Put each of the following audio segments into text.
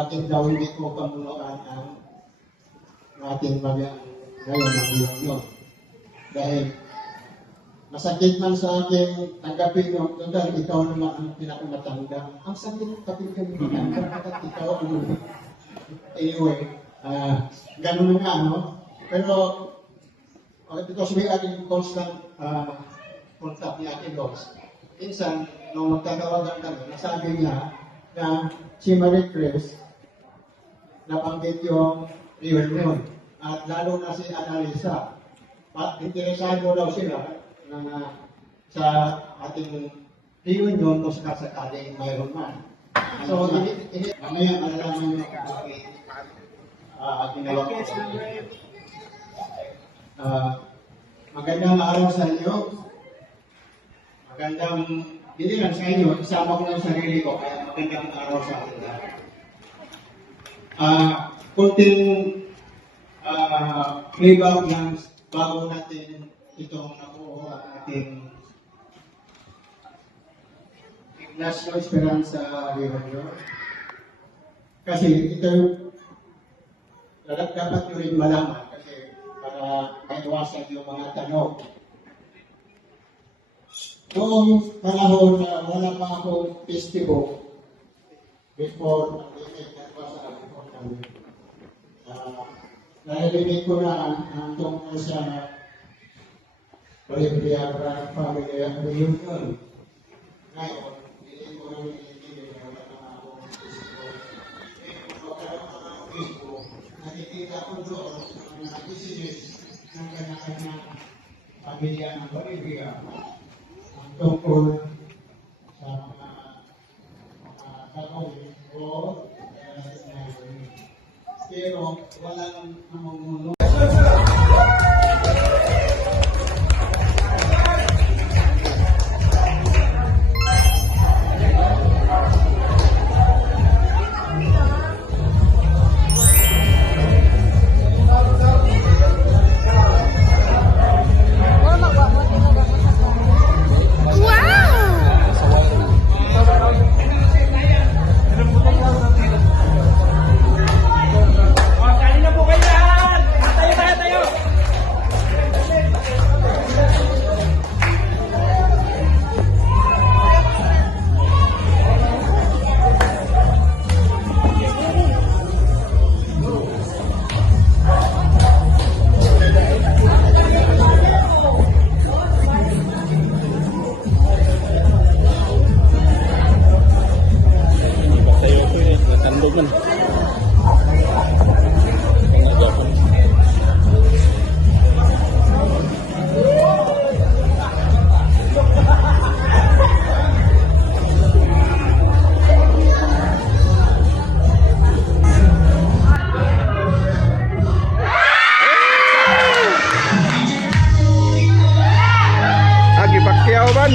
Ating daw hindi ko pamunuan ang ating ngayon ng yun. Dahil masakit man sa akin tanggapin yun, dahil ikaw naman ang pinakamatanda. Ang sakit kapit kami at ikaw ang anyway, ganun nga, no? Pero because we are in constant contact ni Ate Dogs, minsan, nung magkakawagan kami, nasabi niya na si Marie Chris nabanggit yung reunion. At lalo na si Annalisa. At interesado daw sila na sa ating reunion kung sakasakaling mayroon man. So, mamaya malalaman nyo kung bakit ginawa ko. Magandang araw sa inyo. Hindi lang sa inyo, isama ko ng sarili ko, kaya magandang araw sa atin lahat. Kunting playback lang bago natin itong nakuha ang ating Ignacio Esperanza Reunion. Kasi ito dapat nyo rin malaman kasi para maiwasan yung mga tanong. Noong panahon na wala pa akong festival before narinig ko na ang tungkol sa Olivia Brand Family Reunion. Ngayon, hindi ko nang nililigid na wala na akong festival. Facebook, nakikita ko doon ang mga business ng kanya-kanyang pamilya ng Olivia. Ang tungkol sa mga tanong o pero walang namumuno. Pakyawan.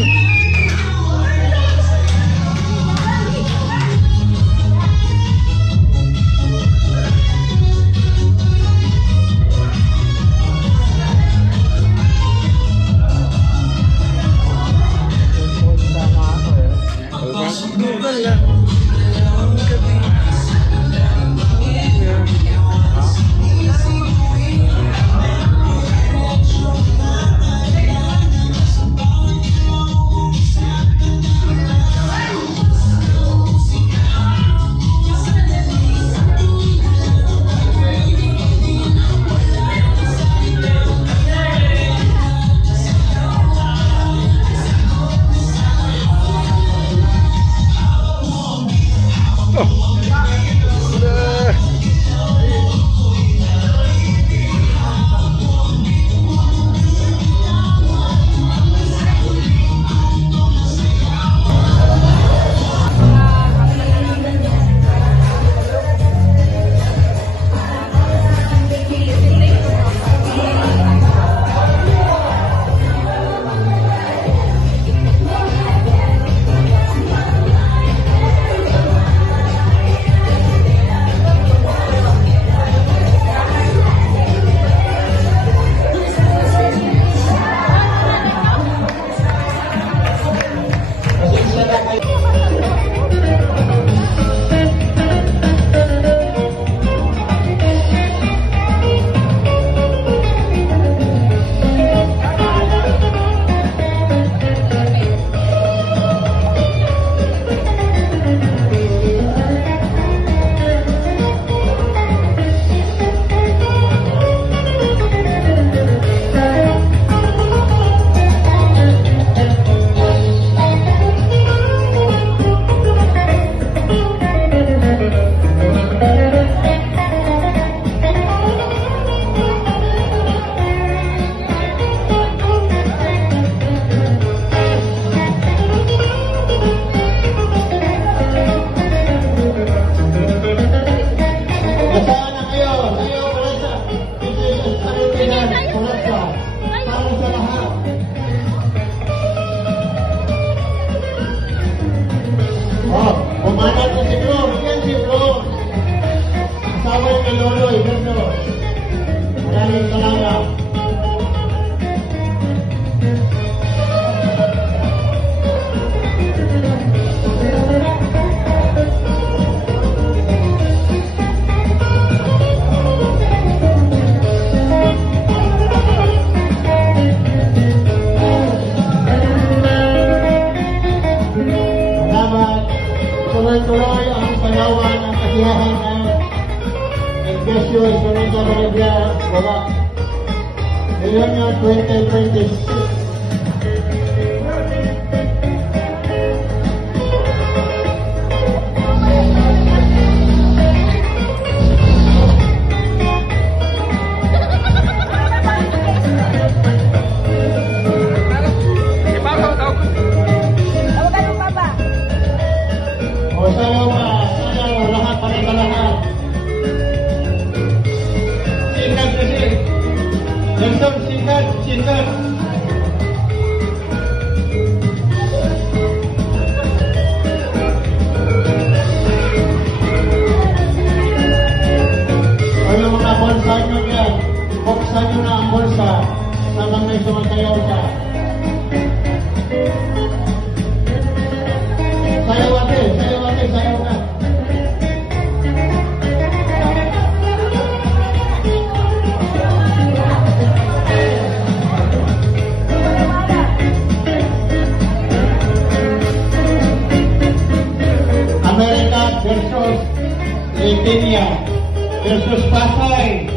Nasaan na kayo? Kayo, para sa Pilipinas, para sa lahat. Oh, pumanat na si Bro. Yan si Bro. Asawa yung Loloy. Bro. Maraming salamat. Tuloy-tuloy ang sayawan ng kasiyahan ng Iglesia Esperanza Maria Baba. Reunion 2026. Sayaw lahat para sa lahat. Sikat kasi. Jackson, sikat. Ano mga bolsa nyo yan? Buksan nyo na ang bolsa habang may sumasayaw ka. Sayaw ka. Amerika versus Lithuania versus Pasay.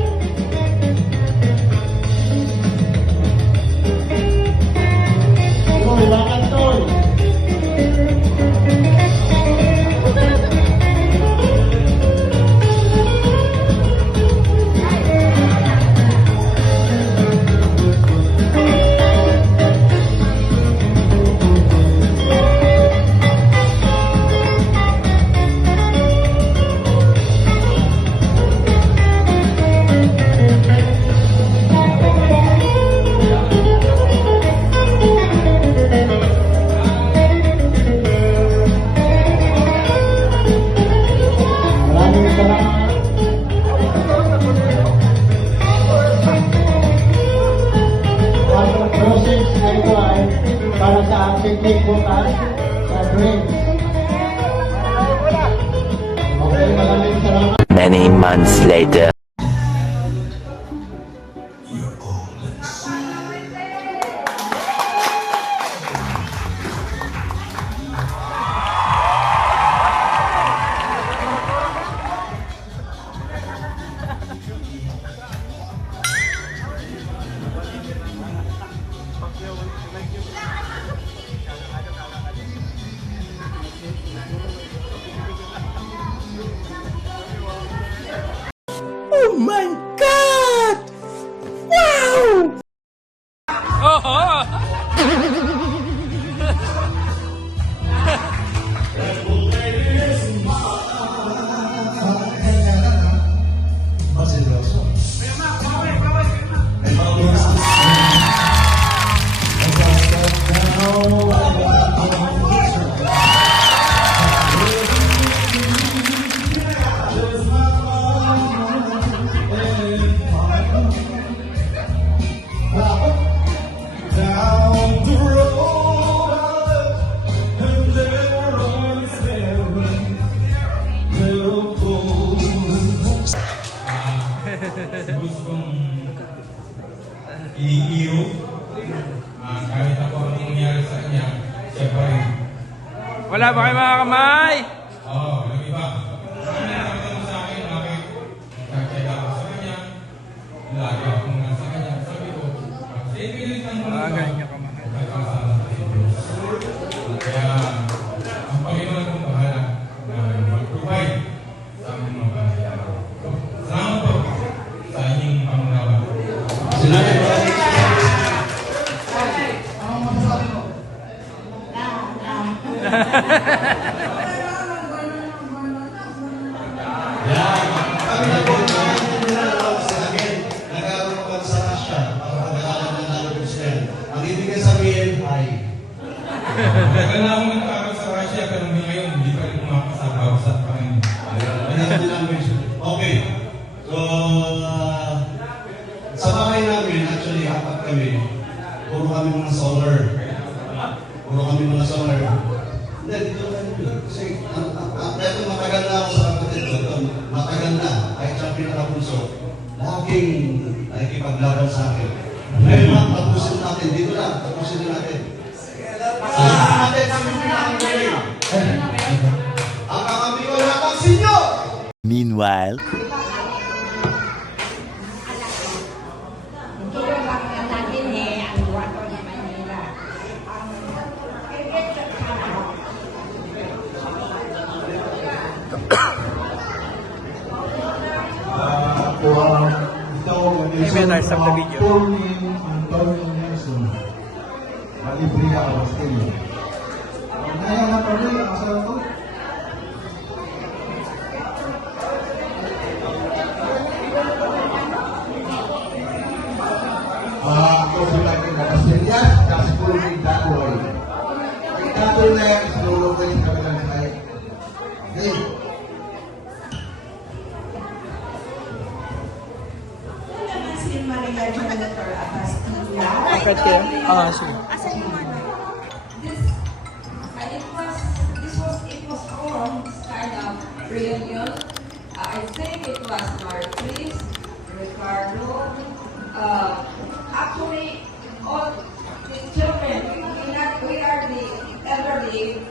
Uy, bakit tol? Para sa picnic bukas sa drinks. Okay, maraming salamat. Many months later. Oh my God! Wow! Iiyo, kahit ako ang nangyari sa kanya, siya pa rin. Wala ba kayo mga kamay? Oo, yung iba. Ano nakita sa akin, bakit? Nagkakaya ako sa kanya, lagi akong nasa kanya. Sabi ko, sa ipilit ng mga Ganyan niya kamay. nagkakasama sa Diyos. Kaya, ang Panginoon kong bahala na mag-provide sa aming mga pangyayaran. Salamat po sa inyong pangunawa. Salamat po. Sabi na po na nila sa akin, nagkaroon ka sa Russia para pag-aaral ng lalabos na yan. Ang ibig sabihin ay, Matagal na akong nagkakaroon sa Russia, pero ngayon, hindi pa rin kumakasabaw-usap pa rin. okay. So, sa bahay namin, actually, apat kami. Puro kami mga solar. Hindi, dito lang. Kasi, dahil matagal na ako sa kapatid ko, matagal na, kahit sa pinakapuso, laging nakikipaglaban sa akin. Ngayon lang, tapusin natin. Dito lang, tapusin natin. Tapusin natin kami pinakamulit. Ang kakampi ko lahat ang sinyo! Meanwhile, Better stop the video. Antonio Nelson. Malibria Agustin. Ngayon na pa rin ang asawa ko. Ako sila yung Nakasilias, kasi po yung Dagoy. Yung Dagoy na yan, sinulog ko yung kabilang side. Okay. Si Maria Janitor Agastilla. Bakit kayo? Ah, sige. It was formed this kind of reunion. I think it was Marquis, Ricardo, actually all the children. We are the elderly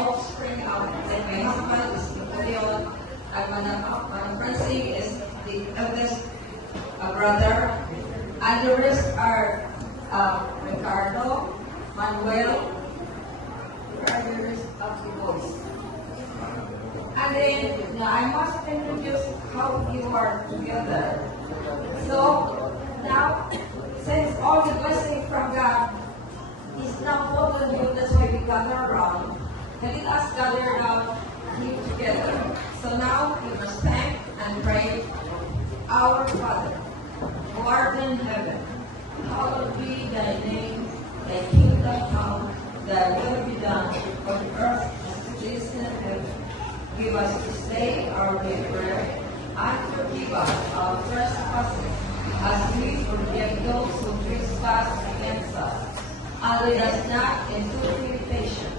offspring of my husband is Napoleon, and Manang Francine is the eldest brother, and the rest are Ricardo, Manuel. Where are the rest of the boys? And then I must introduce how you are together. So now, since all the blessing from God is now put on you, that's why we gather around. Let us gather around you together. So now we must thank and pray our Father, who art in heaven, hallowed be thy name, thy kingdom come, thy will be done on earth as it is in heaven. Give us this day our daily bread, and forgive us our trespasses, as we forgive those who trespass against us. And lead us not into temptation,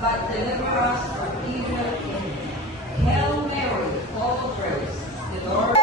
but deliver us from evil. Hail Mary, full of grace, the Lord.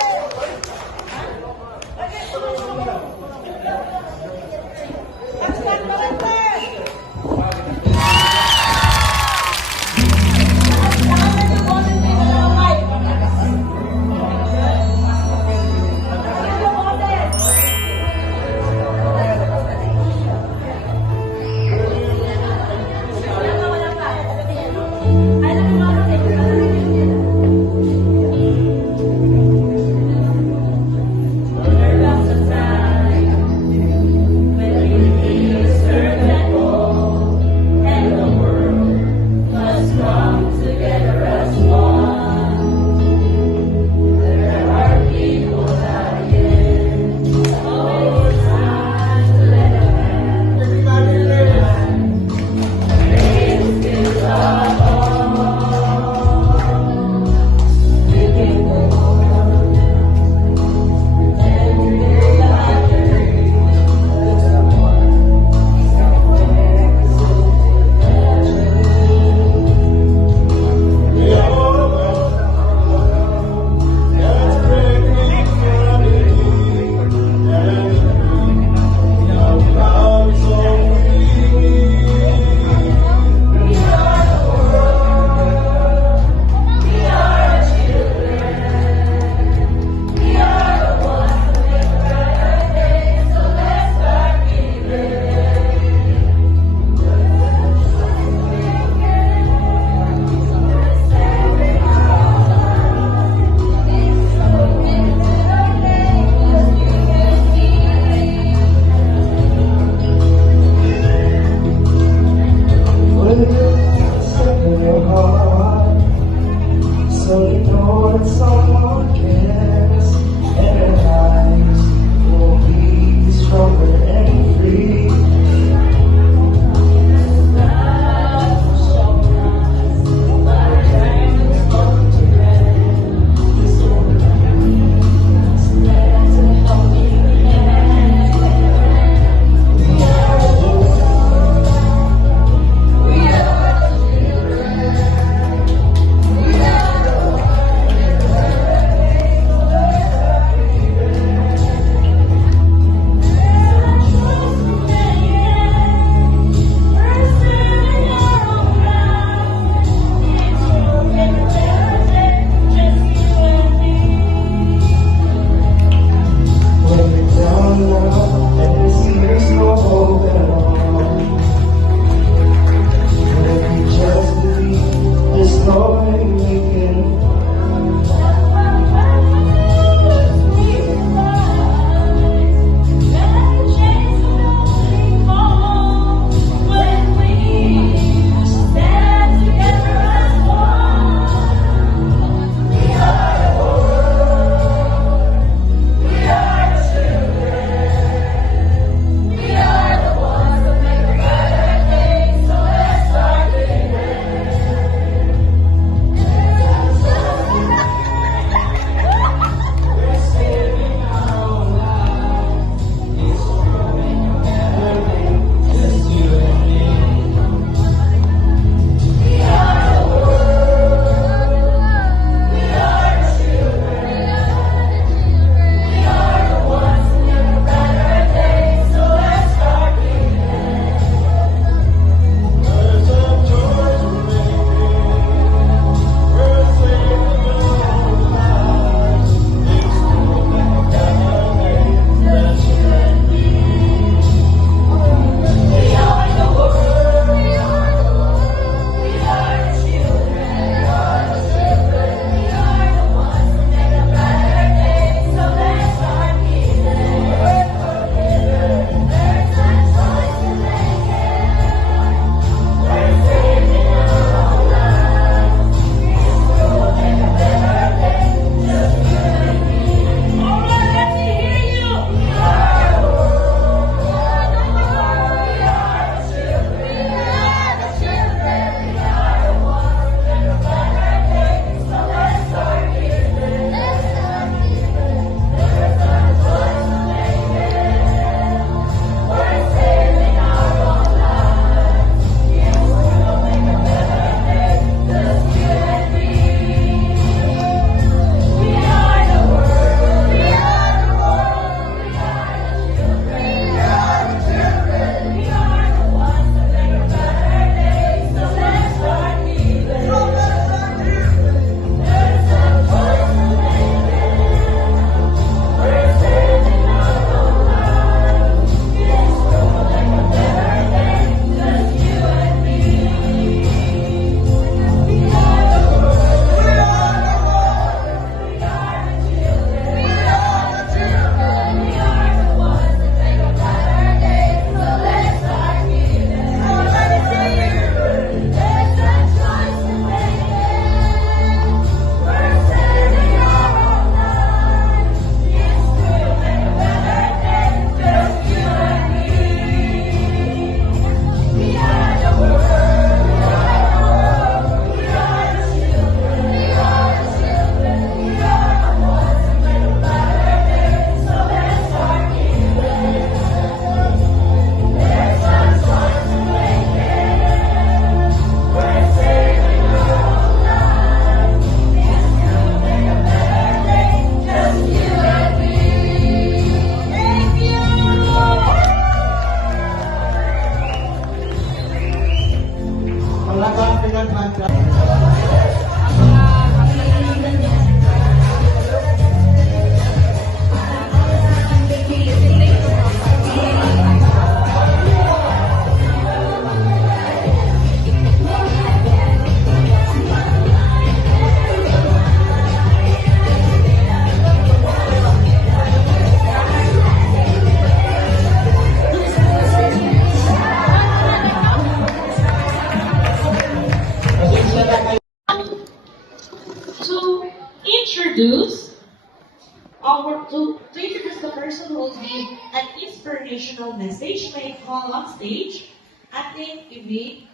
To introduce the person who will give an inspirational message, may I call on stage Ating Ibig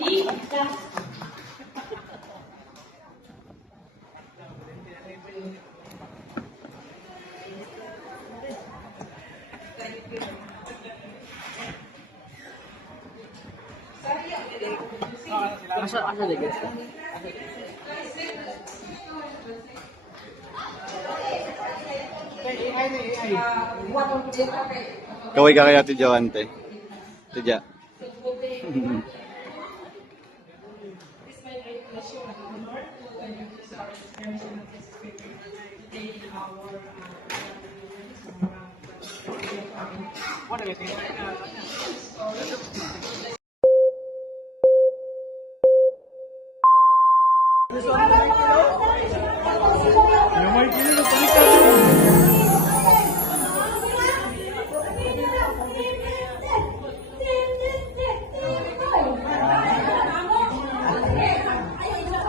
Liga. Kaway ka kaya Tidya Wante. Tidya. It's my great pleasure and honor to introduce our inspirational guest speaker today in our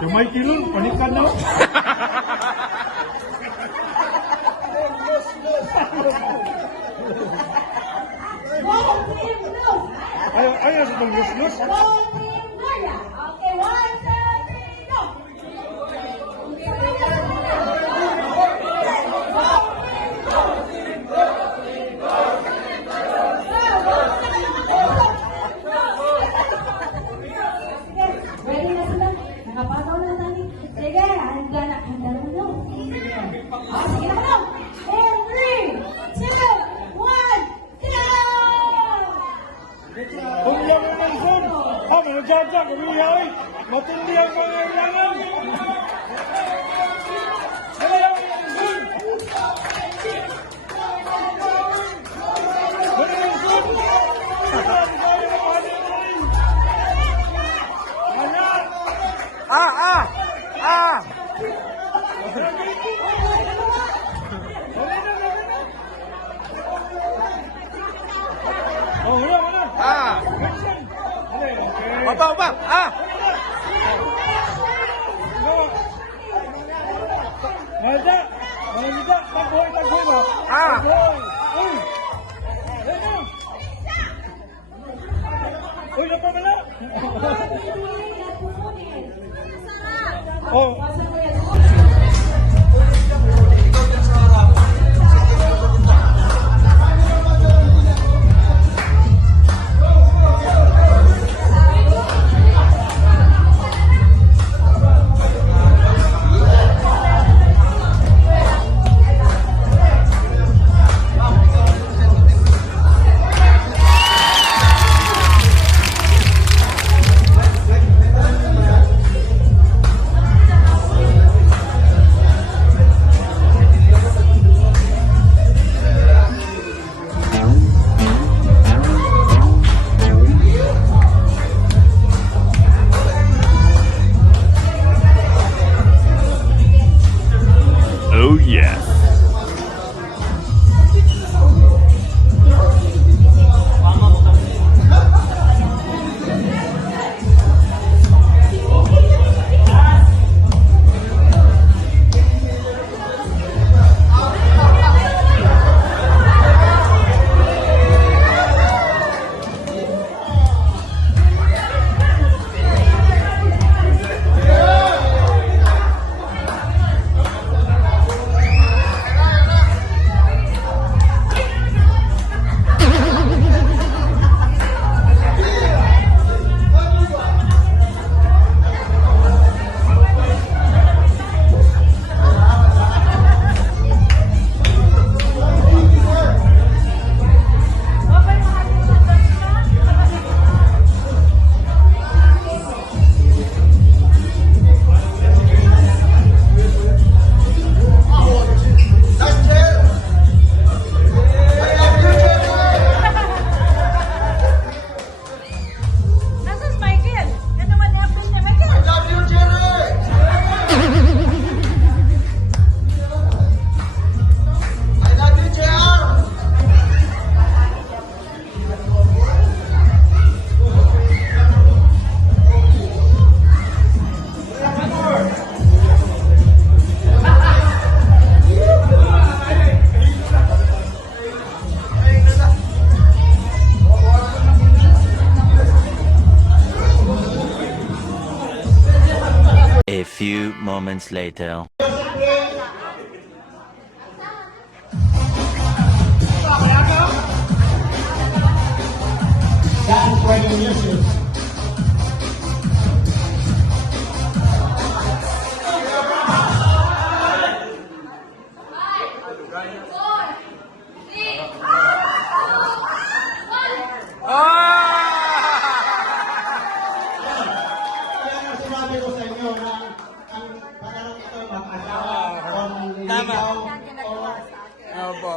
Yung may kilon, panikan na. Ayaw sa pang-lus-lus. Okay, 1, 2, 3, go! Ready na sila? Nakapagaw na natin. Sige, handa na. Handa na no? Sige na no? And 3, 2, 1, go! Kung yan ang Nelson, managagak, kumiyay. Matindi ang pangailangan. Ayaw ang Nelson. Oh, wala. Action. Okay. Opa. Malda. Taghoy ba? Taghoy. Uy. Uy, napamala. Oh. A few moments later. Dance for the music. Yan ang sinabi ko sa inyo na ang pangarap ito mag-asawa o ligaw o Opo.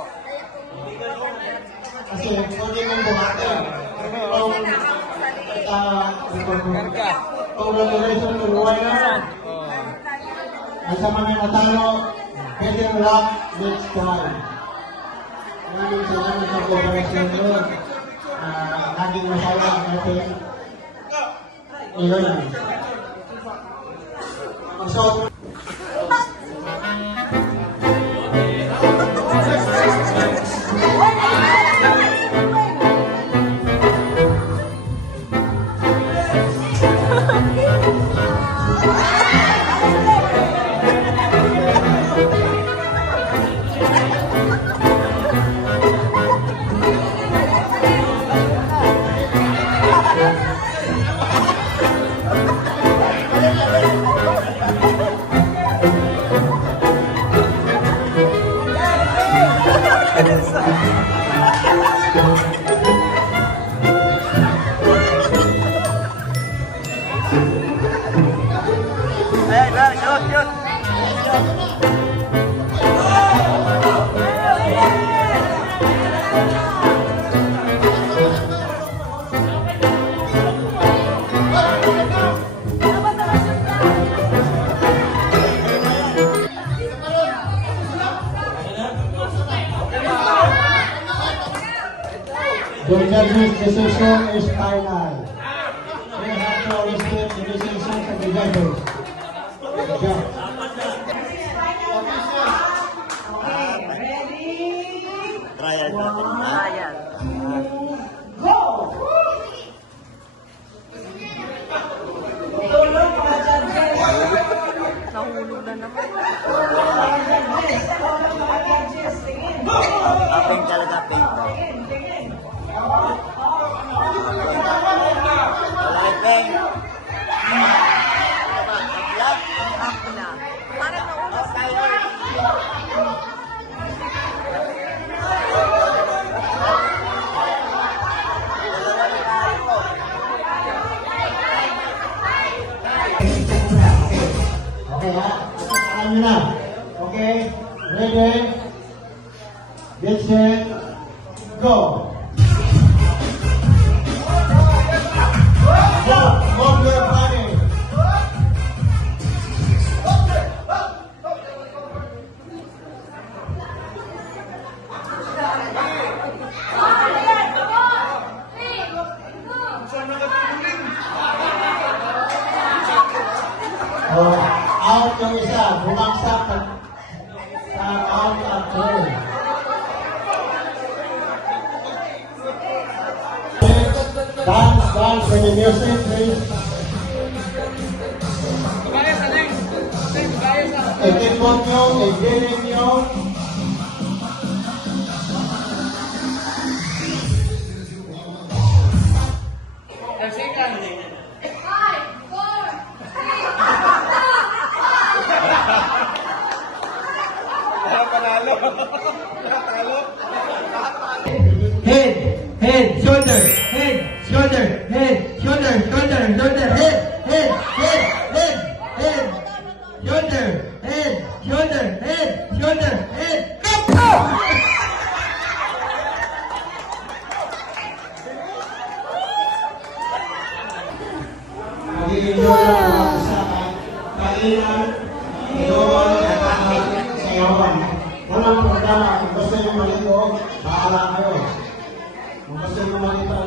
kasi kung hindi mong buhati congratulations to Luway na at sa mga natalo better luck next time. Maraming salamat sa cooperation nyo. Naging masaya ang ating ilan. So, the judge's decision is final. We have to respect the decisions of the judges. Judge. Ready? One, go! Tulog mga judges. Nahulog na naman. Mga judges. Tulog mga judges. Tingin. Taping talaga, ping. Tingin. Parang naulas tayo. Okay, ha? Alam nyo na. Okay? Ready? Get set. Go! Move your body. Oh, out yung isa, bumagsak sa out at home. Dance for the music, please. Ikipot nyo, igiling nyo. Head, shoulder, head, shoulder, head, shoulder, shoulder, shoulder, head, head, head, head, head, shoulder, head, shoulder, head, shoulder, head, go! Mag-i-enjoy lang mga usapan, kainan, inuwan, katahan, sayawan. Walang programa, kung gusto nyo maligo, bahala kayo. Kung gusto nyo maligo,